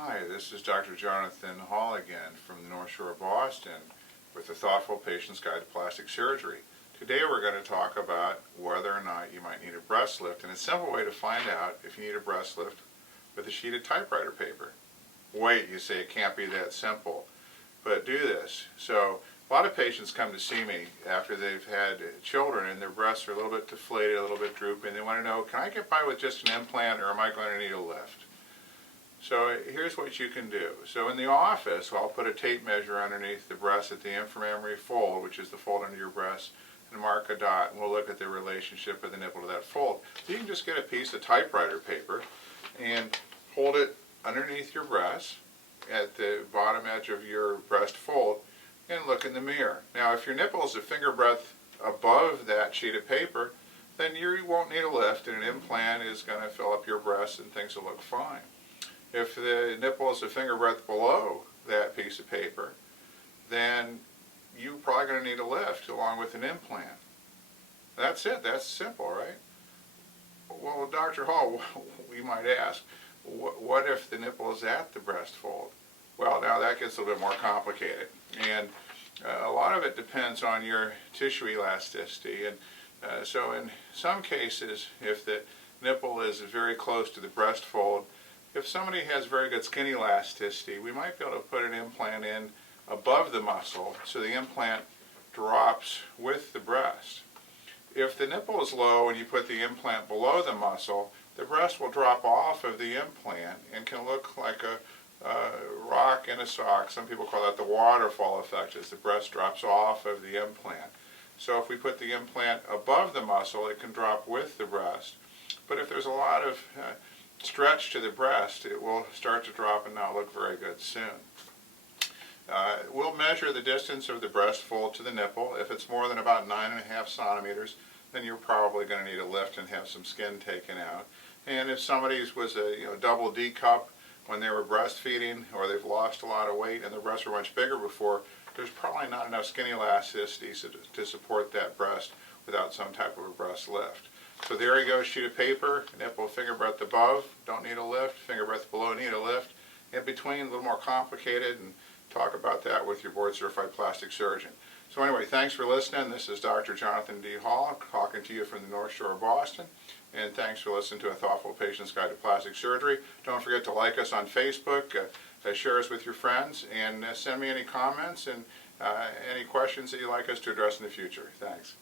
Hi, this is Dr. Jonathan Hall again from the North Shore of Boston with the Thoughtful Patient's Guide to Plastic Surgery. Today we're going to talk about whether or not you might need a breast lift, and a simple way to find out if you need a breast lift with a sheet of typewriter paper. Wait, you say, it can't be that simple, but do this. So a lot of patients come to see me after they've had children and their breasts are a little bit deflated, a little bit droopy, and they want to know, can I get by with just an implant or am I going to need a lift? So here's what you can do. So in the office, I'll put a tape measure underneath the breast at the inframammary fold, which is the fold under your breast, and mark a dot, and we'll look at the relationship of the nipple to that fold. So you can just get a piece of typewriter paper and hold it underneath your breast at the bottom edge of your breast fold and look in the mirror. Now if your nipple is a finger breadth above that sheet of paper, then you won't need a lift and an implant is going to fill up your breast and things will look fine. If the nipple is a finger breadth below that piece of paper, then you're probably going to need a lift along with an implant. That's it. That's simple, right? Well, Dr. Hall, we might ask, what if the nipple is at the breast fold? Well, now that gets a little bit more complicated. And a lot of it depends on your tissue elasticity. And so in some cases, if the nipple is very close to the breast fold, if somebody has very good skin elasticity, we might be able to put an implant in above the muscle so the implant drops with the breast. If the nipple is low and you put the implant below the muscle, the breast will drop off of the implant and can look like a rock in a sock. Some people call that the waterfall effect, as the breast drops off of the implant. So if we put the implant above the muscle, it can drop with the breast. But if there's a lot of stretch to the breast, it will start to drop and not look very good soon. We'll measure the distance of the breast fold to the nipple. If it's more than about 9.5 centimeters, then you're probably going to need a lift and have some skin taken out. And if somebody's was a double D cup when they were breastfeeding, or they've lost a lot of weight and the breasts were much bigger before, there's probably not enough skin elasticity to support that breast without some type of a breast lift. So there you go, sheet of paper, nipple finger breadth above, don't need a lift, finger breadth below, need a lift. In between, a little more complicated, and talk about that with your board certified plastic surgeon. So anyway, thanks for listening. This is Dr. Jonathan D. Hall talking to you from the North Shore of Boston. And thanks for listening to A Thoughtful Patient's Guide to Plastic Surgery. Don't forget to like us on Facebook, share us with your friends, and send me any comments and any questions that you'd like us to address in the future. Thanks.